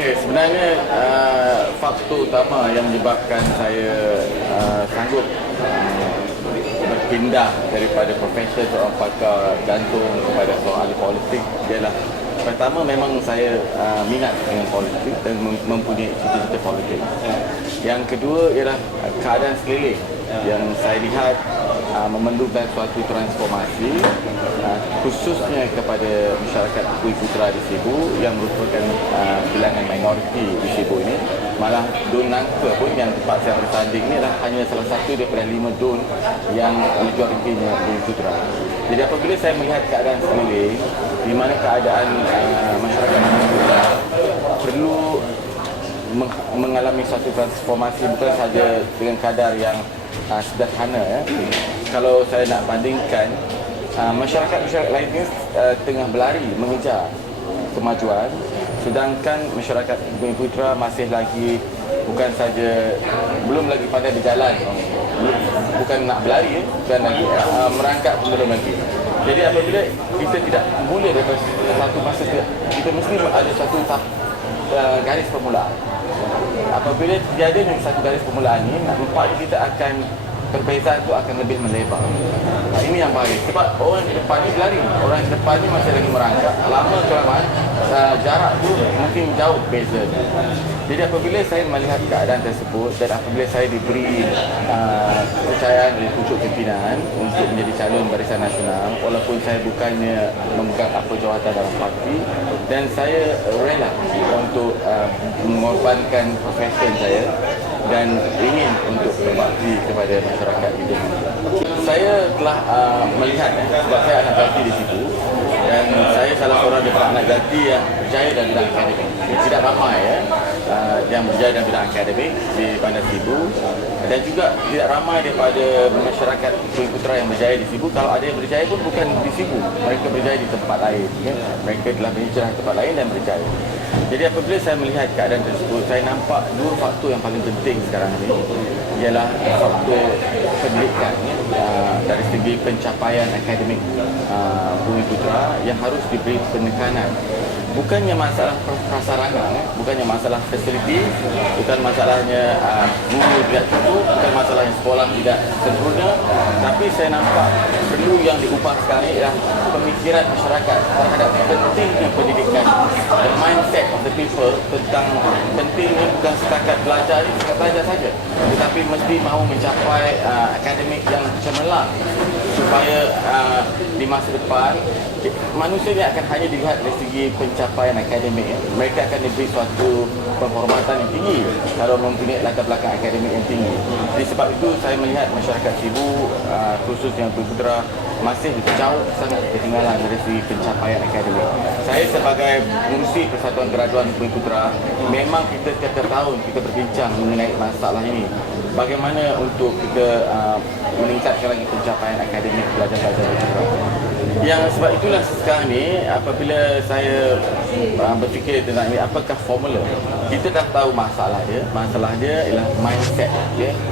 Okey, sebenarnya faktor utama yang menyebabkan saya sanggup berpindah daripada profesi seorang pakar jantung kepada seorang ahli politik ialah pertama memang saya minat dengan politik dan mempunyai cita-cita politik. Yang kedua ialah keadaan sekeliling yang saya lihat memerlukan suatu transformasi khususnya kepada masyarakat Bumi Putra di Sibu yang merupakan bilangan minoriti di Sibu ini. Malah Dun Nangka pun yang tempat saya bersanding ini adalah hanya salah satu daripada 5 Dun yang majoritinya Bumi Putra. Jadi apabila saya melihat keadaan sekeliling di mana keadaan masyarakat Bumi Putra perlu mengalami suatu transformasi bukan sahaja dengan kadar yang sederhana ya. Kalau saya nak bandingkan masyarakat lain ini tengah berlari mengejar kemajuan, sedangkan masyarakat Bumi Putra masih lagi bukan saja belum lagi pandai berjalan, bukan nak berlari bukan lagi merangkak pun belum lagi. Jadi apabila kita tidak boleh daripada satu masa kita mesti ada satu garis permulaan. Apabila tiada satu garis permulaan ini, nampaknya kita akan perbezaan itu akan lebih melebar. Ini yang bahaya. Sebab orang di depan ni berlari, orang di depan ni masih lagi merangkak. Lama kelamaan jarak tu mungkin jauh beza. Jadi apabila saya melihat keadaan tersebut dan apabila saya diberi kepercayaan oleh pucuk pimpinan untuk menjadi calon Barisan Nasional, walaupun saya bukannya memegang apa jawatan dalam parti, dan saya rela untuk mengorbankan profesi saya dan ingin untuk berbakti kepada masyarakat hidup. Saya telah melihat sebab saya anak jati di situ dan saya salah seorang daripada anak jati yang berjaya dalam bidang akademik. Tidak ramai yang berjaya dalam bidang akademik di Bandar Sibu dan juga tidak ramai daripada masyarakat Bumi Putra yang berjaya di Sibu. Kalau ada yang berjaya pun bukan di Sibu, mereka berjaya di tempat lain. Mereka telah berhijrah ke tempat lain dan berjaya. Jadi apabila saya melihat keadaan tersebut, saya nampak dua faktor yang paling penting sekarang ini ialah faktor pendidikan dari segi pencapaian akademik Bumi Putra yang harus diberi penekanan. Bukannya masalah prasarana, bukannya masalah fasiliti, bukan masalahnya guru tidak cukup, bukan masalahnya sekolah tidak sempurna, tapi saya nampak perlu yang diubah sekarang ini ialah pemikiran masyarakat terhadap pentingnya pendidikan. The mindset of the people tentang pentingnya bukan setakat belajar saja, tetapi mesti mahu mencapai akademik yang cemerlang supaya di masa depan manusia ni akan hanya dilihat dari segi pencapaian akademik. Mereka akan diberi suatu penghormatan yang tinggi kalau mempunyai latar belakang akademik yang tinggi. Jadi sebab itu saya melihat masyarakat Sibu khususnya Bumi Putra masih jauh sangat ketinggalan dari segi pencapaian akademik. Saya sebagai pengurusi Persatuan Graduan Bumi Putra, memang kita setiap tahun kita berbincang mengenai masalah ini. Bagaimana untuk kita meningkatkan lagi pencapaian akademik pelajar-pelajar Bumi Putra. Yang sebab itulah sekarang ni apabila saya berfikir tentang ini, apakah formula? Kita dah tahu masalah dia ialah mindset,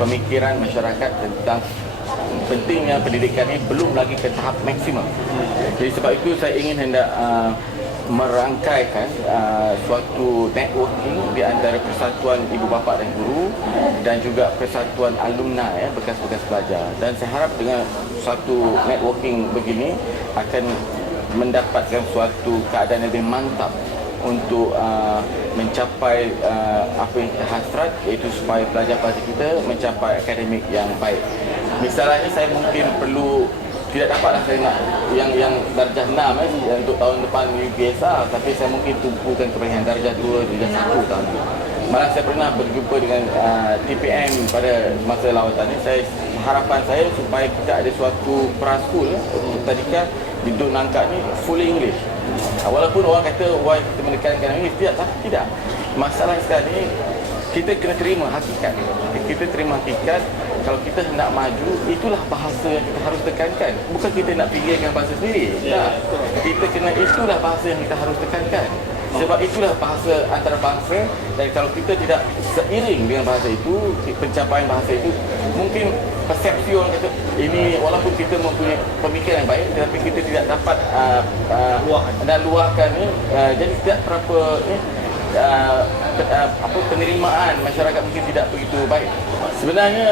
pemikiran masyarakat tentang pentingnya pendidikan ini belum lagi ke tahap maksimum. Jadi sebab itu saya ingin hendak merangkaikan suatu networking di antara persatuan ibu bapa dan guru dan juga persatuan alumni bekas-bekas pelajar, dan saya harap dengan suatu networking begini akan mendapatkan suatu keadaan yang lebih mantap untuk mencapai apa yang kita hasrat, iaitu supaya pelajar-pelajar kita mencapai akademik yang baik. Misalnya saya mungkin perlu tidak dapatlah saya nak yang darjah 6 untuk tahun depan biasa, tapi saya mungkin tumpukan kepada darjah 2, darjah 1 tahun ini. Malah saya pernah berjumpa dengan TPM pada masa lawatan ini. Harapan saya supaya kita ada suatu praskul untuk tadika di Dun Nangka ni fully English. Walaupun orang kata why kita menekankan English, tapi tidak. Masalah sekarang ni kita kena terima hakikat. Kita terima hakikat. Kalau kita hendak maju, itulah bahasa yang kita harus tekankan. Bukan kita nak fikirkan bahasa sendiri. Tak. Kita kena, itulah bahasa yang kita harus tekankan. Sebab itulah bahasa antarabangsa, dan kalau kita tidak seiring dengan bahasa itu, pencapaian bahasa itu, mungkin persepsi orang kata ini walaupun kita mempunyai pemikiran yang baik, tetapi kita tidak dapat luahkan, jadi tidak berapa penerimaan masyarakat mungkin tidak begitu baik. Sebenarnya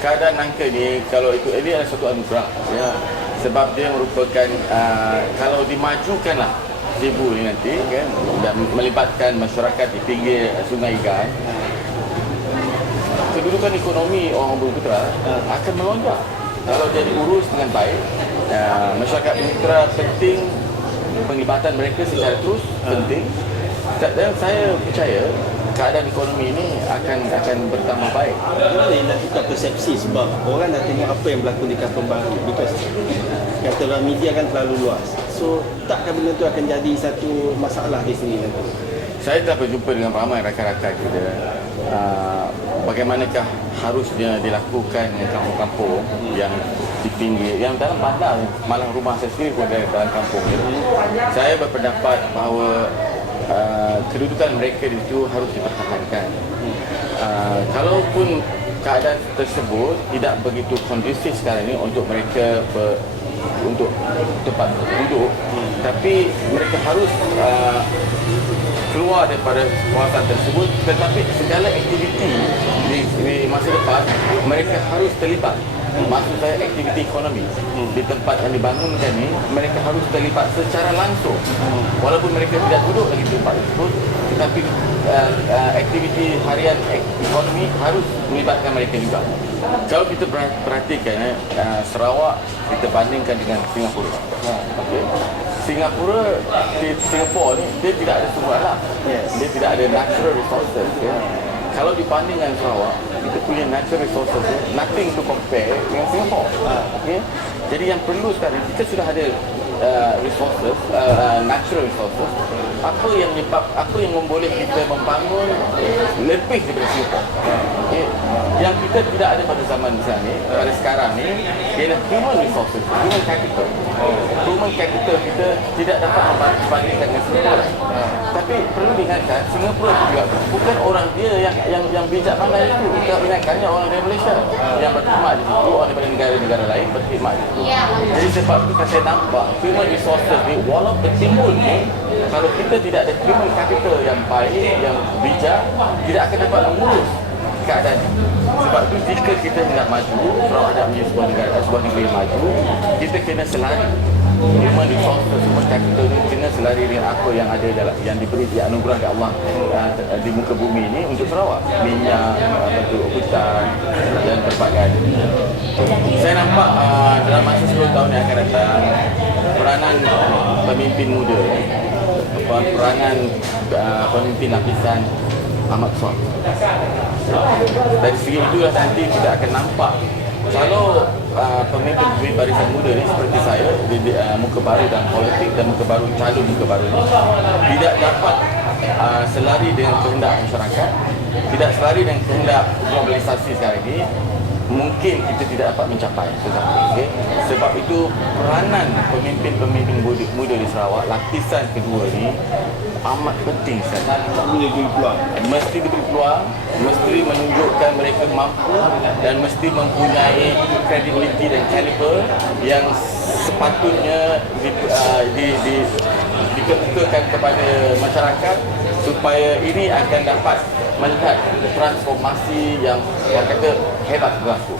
keadaan angka ni kalau ini adalah suatu anugerah, ya, sebab dia merupakan kalau dimajukanlah Cebu ni nanti kan, dan melibatkan masyarakat di pinggir Sungai Igan, kedudukan ekonomi orang Bumi Putra akan melonjak kalau dia diurus dengan baik. Masyarakat Bumi Putra penting, penglibatan mereka secara terus penting, dan saya percaya keadaan ekonomi ini akan bertambah baik. Bagaimana nak tukar persepsi, sebab orang dah tengok apa yang berlaku di Kampung Baru, because kata media kan terlalu luas. So takkah benda tu akan jadi satu masalah di sini nanti? Saya telah berjumpa dengan ramai rakan-rakan kita. Bagaimanakah harusnya dilakukan kampung-kampung yang di pinggir, yang dalam bandar, malah rumah saya sendiri pun dalam kampung. Saya berpendapat bahawa kedudukan mereka itu harus dipertahankan. Kalaupun keadaan tersebut tidak begitu kondusif sekarang ini untuk mereka untuk tempat duduk, tapi mereka harus keluar daripada kawasan tersebut, tetapi segala aktiviti di masa depan mereka harus terlibat. Maksud saya aktiviti ekonomi di tempat yang dibangunkan ni, mereka harus terlibat secara langsung, walaupun mereka tidak duduk lagi di tempat tersebut, tetapi aktiviti harian ekonomi harus melibatkan mereka juga. Kalau kita perhatikan Sarawak kita bandingkan dengan Singapura. Okay. Singapura ni dia tidak ada sumber alam, dia tidak ada natural resources. Kalau dibanding dengan Sarawak, kita punya natural resources nothing to compare dengan Singapore. Okay? Jadi yang perlu sekarang, kita sudah ada resources, natural resources. Apa yang memboleh kita membangun lebih daripada Singapore? Okay? Yang kita tidak ada pada zaman pada sekarang ni ialah human resources, human capital. Human capital kita tidak dapat dibandingkan dengan Singapura. Tapi perlu diingatkan, Singapura juga bukan orang dia yang bijak pandai itu. Kita ingatkannya orang dari Malaysia yang berkhidmat di situ, orang daripada negara-negara lain berkhidmat di situ. Jadi sebab itu saya nampak human resources ni, walaupun timbul ni, kalau kita tidak ada human capital yang baik, yang bijak, tidak akan dapat mengurus keadaan. Sebab itu jika kita nak maju, Sarawak nak menjadi sebuah negeri yang maju, kita kena selari human resources, human capital ni kena selari dengan apa yang ada dalam, yang diberi anugerah oleh Allah di muka bumi ini untuk Sarawak. Minyak, hutan dan pelbagai. Saya nampak dalam masa 10 tahun yang akan datang, peranan pemimpin muda, peranan pemimpin lapisan amat besar. Dari segi itulah nanti kita akan nampak kalau pemimpin barisan muda ni seperti saya di muka baru dalam politik dan muka baru, calon muka baru ni tidak dapat selari dengan kehendak masyarakat, tidak selari dengan kehendak globalisasi sekarang ini, mungkin kita tidak dapat mencapai. Okay? Sebab itu peranan pemimpin-pemimpin muda di Sarawak, lapisan kedua ni amat penting sekali. Mesti diberi peluang, mesti menunjukkan mereka mampu dan mesti mempunyai credibility dan caliber yang sepatutnya dikemukakan kepada masyarakat, supaya ini akan dapat melihat transformasi yang orang kata hebat berlaku.